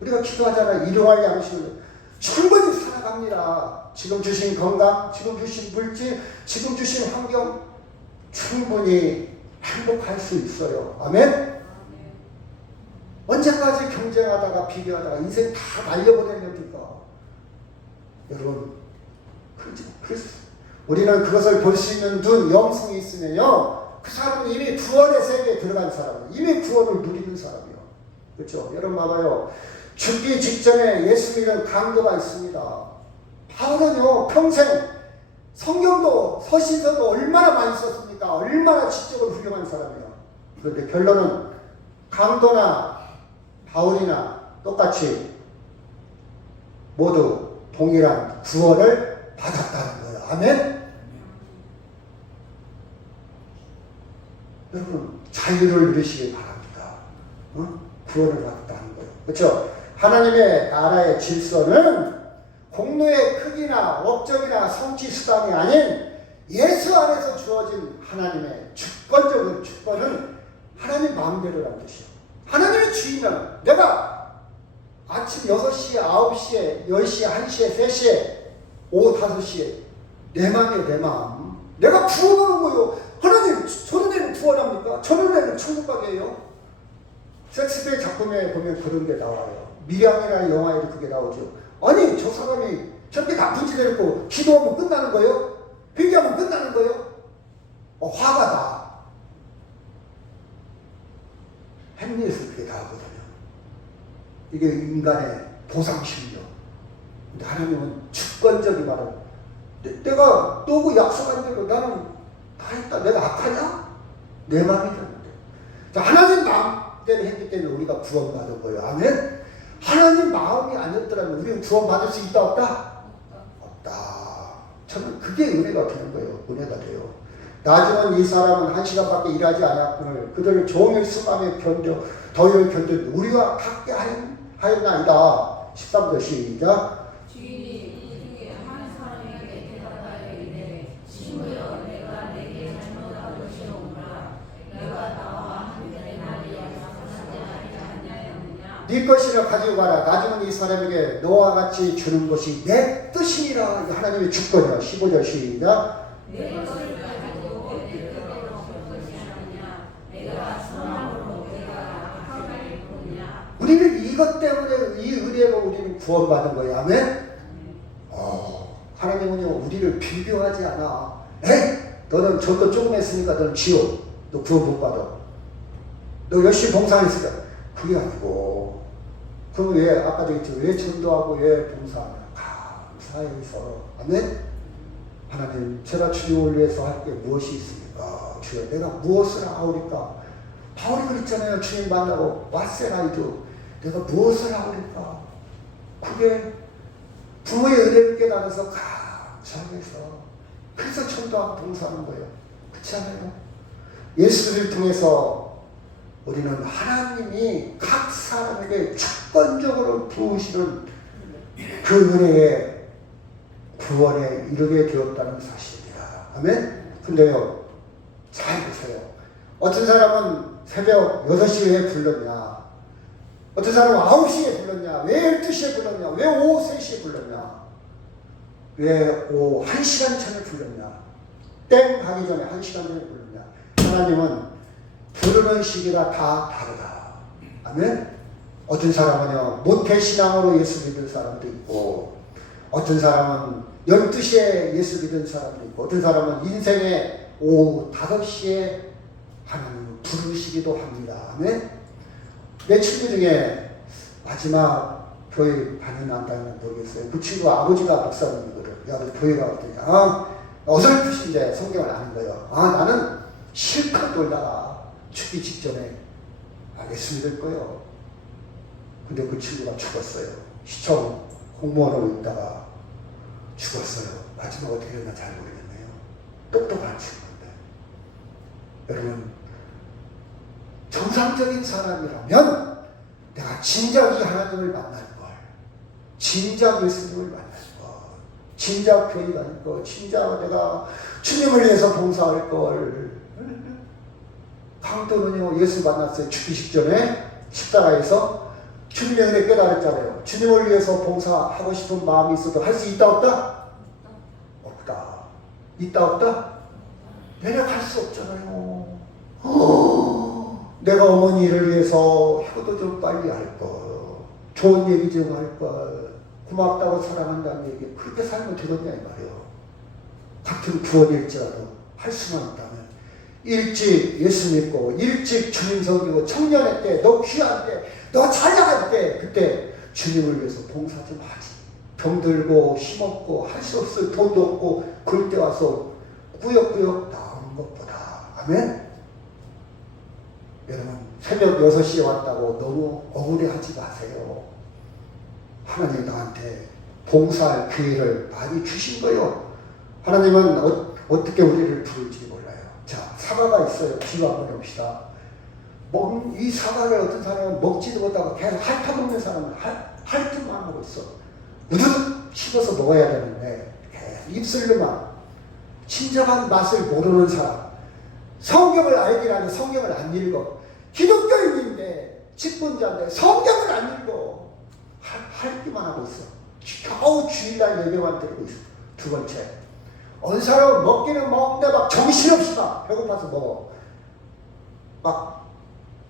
우리가 기도하잖아요. 일용할 양식을 충분히 살아갑니다. 지금 주신 건강, 지금 주신 물질, 지금 주신 환경 충분히 행복할 수 있어요. 아멘? 언제까지 경쟁하다가 비교하다가 인생 다 날려보내렵니까? 여러분, 그래서 우리는 그것을 볼 수 있는 눈, 영성이 있으면요, 그 사람은 이미 구원의 세계에 들어간 사람이에요. 이미 구원을 누리는 사람이에요. 그렇죠? 여러분 봐봐요. 죽기 직전에 예수 믿는 강도가 있습니다. 바울은요, 평생 성경도 서신서도 얼마나 많이 썼습니까? 얼마나 지적으로 훌륭한 사람이에요. 그런데 결론은 강도나 바울이나 똑같이 모두 동일한 구원을 받았다는 거예요. 아멘? 여러분, 자유를 누리시기 바랍니다. 구원을 받았다는 거예요. 그렇죠? 하나님의 나라의 질서는 공로의 크기나 업적이나 성취 수단이 아닌 예수 안에서 주어진 하나님의 주권적인 주권은 하나님 마음대로라는 뜻이에요. 하나님의 주인은 내가 아침 6시에, 9시에, 10시에, 1시에, 3시에, 오후 5시에 내 마음이에요. 내 마음. 내가 구원하는 거예요. 하나님, 저런 애는 구원합니까? 저런 애는 천국 가게예요. 섹스피어 작품에 보면 그런 게 나와요. 미량이라는 영화에도 그게 나오죠. 아니, 저 사람이 저렇게 나쁜 짓 해놓고 기도하면 끝나는 거예요? 회개하면 끝나는 거예요? 화가 나. 햄릿에서 그게 나오거든요. 이게 인간의 보상심이요. 근데 하나님은 주권적인 말은 내가 너고 약속한 대로 나는 다 했다. 내가 악하냐? 내 마음이었는데. 하나님 마음대로 했기 때문에 우리가 구원받은 거예요. 아멘? 하나님 마음이 아니었더라면 우리는 구원받을 수 있다 없다? 없다. 저는 그게 은혜가 되는 거예요. 은혜가 돼요. 나중은 이 사람은 1시간밖에 일하지 않았거늘 그들을 종일 수감에 견뎌 더위를 견뎌 우리와 같게 하였나이다. 13절 시작. 주인이 이 중에 한 사람에게 대답하여 이르되 친구여 내가 내게 잘못한 것이 없노라. 내가 나와 함께 말이여 사사지 아니하였느냐. 네 것이라 가지고 가라. 나중은 이 사람에게 너와 같이 주는 것이 내 뜻이니라. 하나님의 주권이야. 15절 시작. 내 것을 가지고 내 뜻대로 할 것이 아니냐. 내가 선함으로 내가 악하게 보느냐. 우리는 이것 때문에 이 은혜로 우리는 구원받은 거예요. 아멘? 하나님은요 우리를 비교하지 않아. 에이, 너는 저도 조금 했으니까 너는 지옥. 너 구원 못 받아. 너 열심히 봉사했으니까. 그게 아니고. 그럼 왜 아까도 했죠. 왜 전도하고 왜 봉사하냐. 감사해서. 아멘? 하나님, 제가 주님을 위해서 할 게 무엇이 있습니까? 주여, 내가 무엇을 하오리까? 바울이 그랬잖아요. 주님 만나고 왓세라이도 내가 무엇을 하오리까? 그게 부모의 은혜를 깨달아서 감사해서 그래서 전도하고 봉사하는 거예요. 그렇지 않아요? 예수를 통해서 우리는 하나님이 각 사람에게 주권적으로 부으시는 그 은혜의 구원에 이르게 되었다는 사실입니다. 아멘? 근데요, 잘 보세요. 어떤 사람은 새벽 6시에 왜 불렀냐? 어떤 사람은 9시에 불렀냐? 왜 12시에 불렀냐? 왜 오후 3시에 불렀냐? 왜 오후 1시간 전에 불렀냐? 땡 가기 전에 1시간 전에 불렀냐? 하나님은 부르는 시기가 다 다르다. 아멘? 어떤 사람은요, 모태신앙으로 예수 믿는 사람도 있고, 어떤 사람은 12시에 예수 믿는 사람도 있고, 어떤 사람은 인생의 오후 5시에 하나님을 부르시기도 합니다. 아멘? 내 친구 중에 마지막 교회 다닌다는 모르겠어요. 그 친구 아버지가 목사님이거든. 야, 너 교회 가봤더니, 어설프신데 성경을 아는 거예요. 나는 실컷 놀다가 죽기 직전에 예수 믿을 거예요. 근데 그 친구가 죽었어요. 시청 공무원으로 있다가 죽었어요. 마지막 어떻게 됐나 잘 모르겠네요. 똑똑한 친구인데. 여러분, 정상적인 사람이라면 내가 진작 이 하나님을 만날 걸, 진작 예수님을 만날 걸, 진작 교회 갈 걸, 진작 내가 주님을 위해서 봉사할 걸. 강도는요, 예수 만났어요. 죽기 직전에 십자가에서 주님의 은혜 깨달았잖아요. 주님을 위해서 봉사하고 싶은 마음이 있어도 할 수 있다 없다? 없다. 있다 없다? 내려갈 수 없잖아요. 내가 어머니를 위해서 효도 좀 빨리 할 걸, 좋은 얘기 좀 할 걸, 고맙다고 사랑한다는 얘기 그렇게 살면 되겠냐 이 말이에요. 같은 구원일지라도 할 수만 있다면 일찍 예수 믿고 일찍 주님 섬기고 청년의 때, 너 귀한 때, 너 찬양할 때 그때 주님을 위해서 봉사 좀 하지. 병들고 힘없고 할 수 없을 돈도 없고 그럴 때 와서 꾸역꾸역 나오는 것보다. 아멘. 여러분 새벽 6시에 왔다고 너무 억울해하지 마세요. 하나님 나한테 봉사할 기회를 많이 주신 거예요. 하나님은 어떻게 우리를 부를지 몰라요. 자, 사과가 있어요. 비유 한번 해봅시다. 이 사과를 어떤 사람은 먹지도 못하고 계속 핥아먹는 사람은 핥기만 하고 있어. 우두둑 씹어서 먹어야 되는데 계속 입술로만. 진정한 맛을 모르는 사람, 성경을 알긴 하는데 성경을 안 읽어. 기독교인인데 직분자인데 성경을 안 읽어. 핥기만 하고 있어. 겨우 주일날 예배만 드리고 있어. 두 번째, 어느 사람은 먹기는 먹는데 막 정신없이 막 배고파서 먹어. 막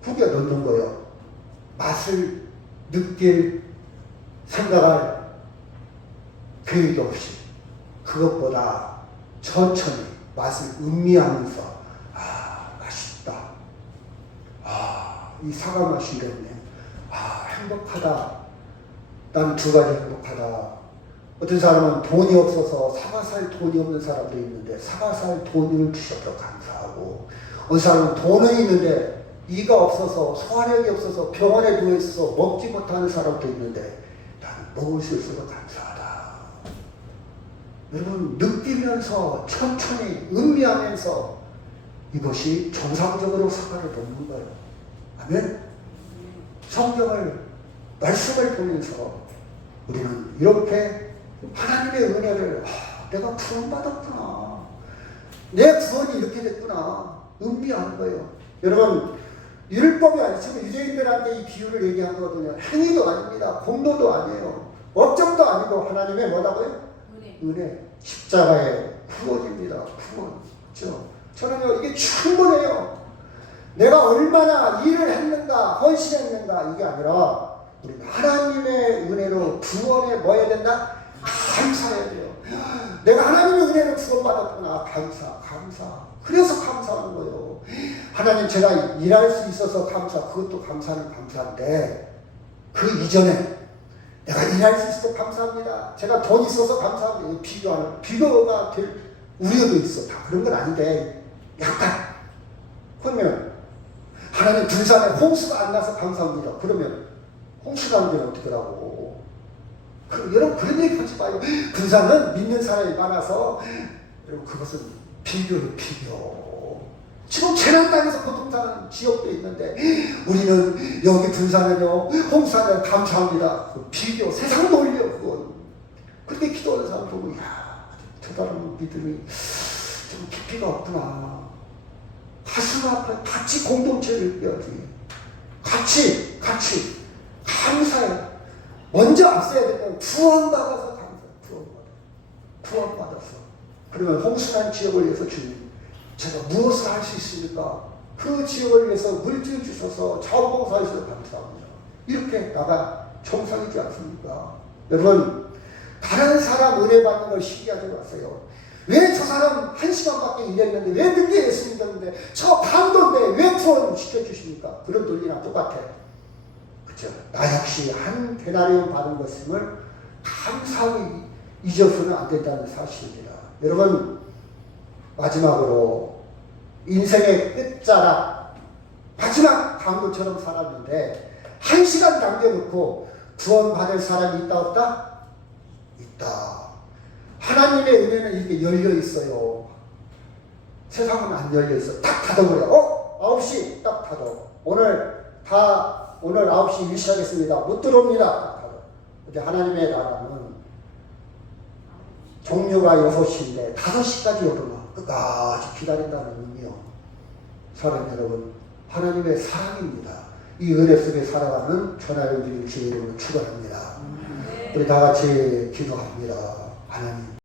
후겨 넣는 거예요. 맛을 느낄 생각할 계획도 없이. 그것보다 천천히 맛을 음미하면서 맛있다. 이 사과 맛이 이랬네. 행복하다. 난 두 가지 행복하다. 어떤 사람은 돈이 없어서 사과 살 돈이 없는 사람도 있는데 사과 살 돈을 주셔서 감사하고, 어떤 사람은 돈은 있는데 이가 없어서 소화력이 없어서 병원에 누워 있어서 먹지 못하는 사람도 있는데 나는 먹을 수 있어서 감사하다. 여러분 느끼면서 천천히 음미하면서 이것이 정상적으로 사과를 먹는 거예요. 아멘. 성경을 말씀을 보면서 우리는 이렇게 하나님의 은혜를 내가 구원받았구나. 내 구원이 이렇게 됐구나. 음미하는 거예요. 여러분 율법이 아니고 지금 유대인들한테 이 비유를 얘기한 거거든요. 행위도 아닙니다. 공로도 아니에요. 업적도 아니고 하나님의 뭐라고요? 은혜. 십자가의 구원입니다. 구원. 그렇죠? 저는요 이게 충분해요. 내가 얼마나 일을 했는가 헌신했는가 이게 아니라 우리는 하나님의 은혜로 구원에 뭐 해야 된다? 감사해야 돼요. 내가 하나님의 은혜로 구원받았구나. 감사. 그래서 감사하는 거예요. 하나님 제가 일할 수 있어서 감사. 그것도 감사는 감사인데 그 이전에 내가 일할 수 있어서 감사합니다. 제가 돈 있어서 감사합니다. 비교가 될 우려도 있어. 다 그런 건 아닌데 약간. 그러면 하나님 분산에 홍수가 안 나서 감사합니다. 그러면 홍수가 안 되면 어떡하라고. 여러분 그런 얘기 하지 마요. 분산은 믿는 사람이 많아서. 여러분 그것은 비교예요. 비교. 지금 재난 땅에서 고통당하는 지역도 있는데 우리는 여기 분산은요 홍수하면 감사합니다. 그 비교. 세상 놀려 그건. 그렇게 기도하는 사람 보고 저 사람 믿음이 좀 깊이가 없구나. 가슴 앞에 같이 공동체를 이어야지. 같이 감사해. 먼저 앞서야 되면 구원받아서 감사해. 구원받았어. 그러면 홍수난 지역을 위해서 주님 제가 무엇을 할 수 있습니까? 그 지역을 위해서 물질 주셔서 자원봉사하셔서 감사합니다. 이렇게 나가 정상이지 않습니까? 여러분 다른 사람 은혜 받는 걸 시기하지 마세요. 왜 저 사람 1시간밖에 일했는데 왜 늦게 예수 믿었는데 저 강도인데 왜 구원 시켜주십니까? 그런 논리랑 똑같아. 그죠? 나 역시 한 데나리온 받은 것임을 감사하게 잊어서는 안 된다는 사실입니다. 여러분 마지막으로 인생의 끝자락 마지막 강도처럼 살았는데 1시간 남겨놓고 구원받을 사람이 있다 없다? 있다. 하나님의 은혜는 이렇게 열려 있어요. 세상은 안 열려 있어. 딱 닫아버려. 9시 딱 닫아. 오늘 9시 일시하겠습니다. 못 들어옵니다. 딱 닫아. 근데 하나님의 나라는 종료가 6시인데 5시까지 열어놔. 끝까지 기다린다는 의미요. 사랑 여러분, 하나님의 사랑입니다. 이 은혜 속에 살아가는 전하연주님 제 이름으로 축원합니다. 우리 다 같이 기도합니다. 하나님.